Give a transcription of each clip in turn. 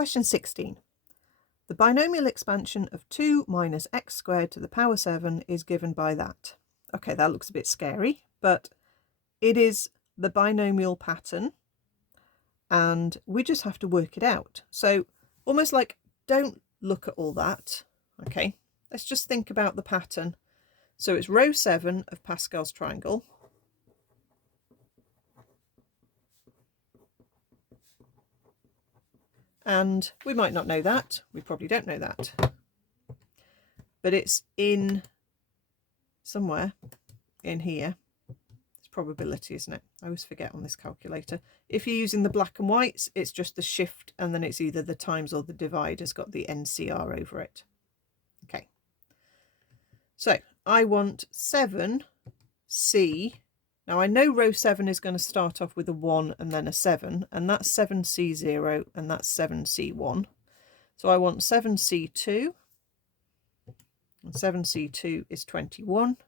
Question 16. The binomial expansion of 2 minus x squared to the power 7 is given by that. Okay, that looks a bit scary, but it is the binomial pattern and we just have to work it out. So almost like, don't look at all that. Okay, let's just think about the pattern. So it's row 7 of Pascal's triangle. And we might not know that. We probably don't know that. But it's in somewhere in here. It's probability, isn't it? I always forget on this calculator. If you're using the black and whites, it's just the shift and then it's either the times or the divide has got the NCR over it. Okay. So I want 7C. Now I know row 7 is going to start off with a 1 and then a 7, and that's 7C0 and that's 7C1. So I want 7C2, and 7C2 is 21.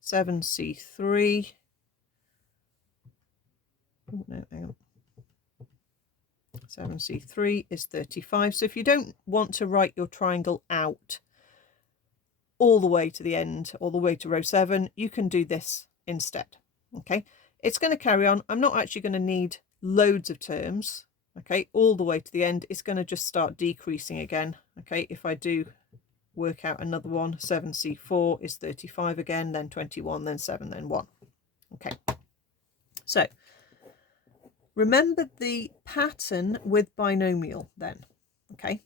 7C3, oh, no, hang on. 7C3 is 35. So if you don't want to write your triangle out all the way to the end, all the way to row 7, you can do this instead. Okay, it's going to carry on. I'm not actually going to need loads of terms. Okay, all the way to the end, it's going to just start decreasing again. Okay, if I do work out another one, 7C4 is 35 again, then 21, then 7, then 1. Okay, so remember the pattern with binomial then. Okay,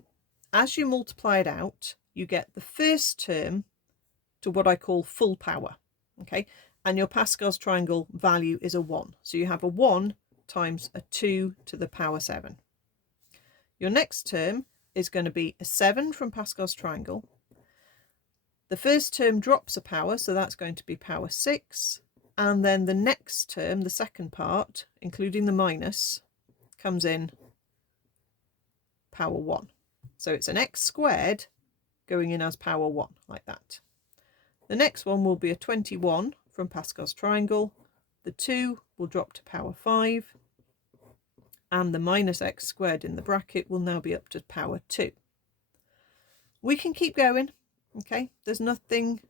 as you multiply it out, you get the first term to what I call full power. Okay, and your Pascal's triangle value is a 1. So you have a 1 times a 2 to the power 7. Your next term is going to be a 7 from Pascal's triangle. The first term drops a power, so that's going to be power 6. And then the next term, the second part, including the minus, comes in power 1. So it's an x squared going in as power 1, like that. The next one will be a 21 from Pascal's triangle. The 2 will drop to power 5. And the minus x squared in the bracket will now be up to power 2. We can keep going. Okay, there's nothing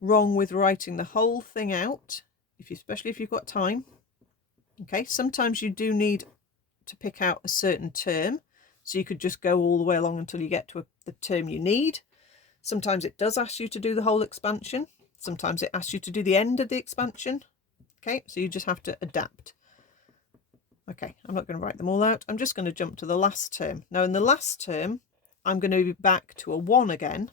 wrong with writing the whole thing out, especially if you've got time. Okay, sometimes you do need to pick out a certain term, so you could just go all the way along until you get to the term you need. Sometimes it does ask you to do the whole expansion. Sometimes it asks you to do the end of the expansion. Okay, so you just have to adapt. Okay, I'm not going to write them all out. I'm just going to jump to the last term. Now in the last term, I'm going to be back to a 1 again.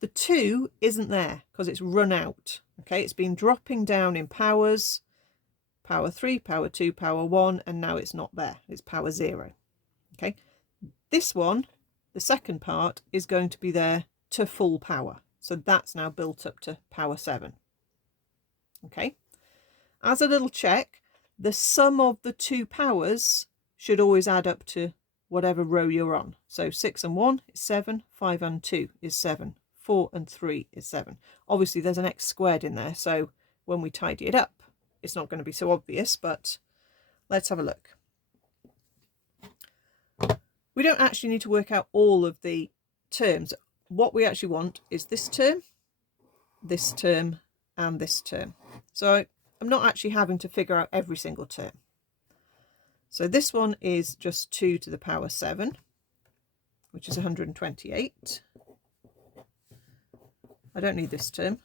The 2 isn't there because it's run out. Okay, it's been dropping down in powers. Power 3, power 2, power 1, and now it's not there. It's power 0. Okay, this one, the second part, is going to be there to full power. So that's now built up to power 7. Okay, as a little check, the sum of the two powers should always add up to whatever row you're on. So 6 and 1 is 7, 5 and 2 is 7, 4 and 3 is 7. Obviously there's an x squared in there, so when we tidy it up, it's not going to be so obvious, but let's have a look. We don't actually need to work out all of the terms. What we actually want is this term, and this term. So I'm not actually having to figure out every single term. So this one is just 2 to the power 7, which is 128. I don't need this term.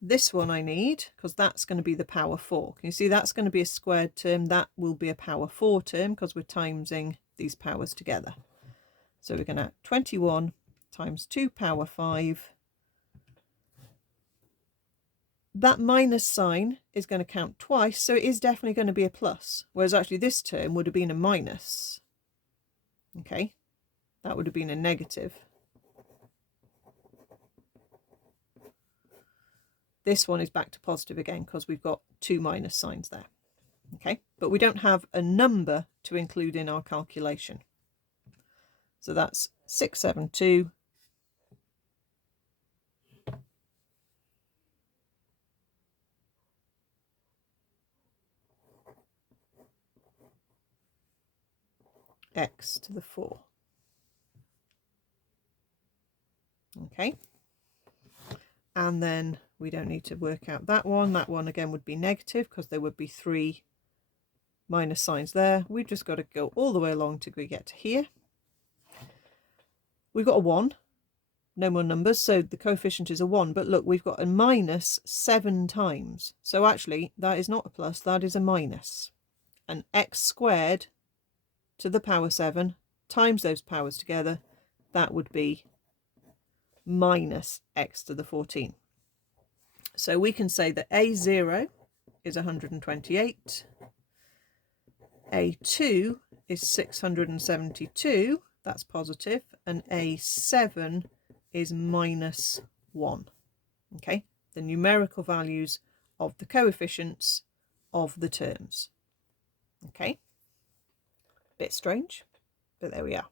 This one I need, because that's going to be the power 4. Can you see that's going to be a squared term? That will be a power 4 term because we're timesing these powers together. So we're going to 21 times 2 power 5. That minus sign is going to count twice, so it is definitely going to be a plus, whereas actually this term would have been a minus. Okay, that would have been a negative. This one is back to positive again because we've got two minus signs there. Okay, but we don't have a number to include in our calculation. So that's 672. x to the 4. Okay, and then we don't need to work out that one. That one again would be negative because there would be 3 minus signs there. We've just got to go all the way along till we get to here. We've got a 1, no more numbers, so the coefficient is a 1, but look, we've got a minus 7 times. So actually that is not a plus, that is a minus. And x squared to the power 7 times those powers together, that would be minus x to the 14. So we can say that A0 is 128, A2 is 672, that's positive, and A7 is minus 1. Okay, the numerical values of the coefficients of the terms. Okay, bit strange, but there we are.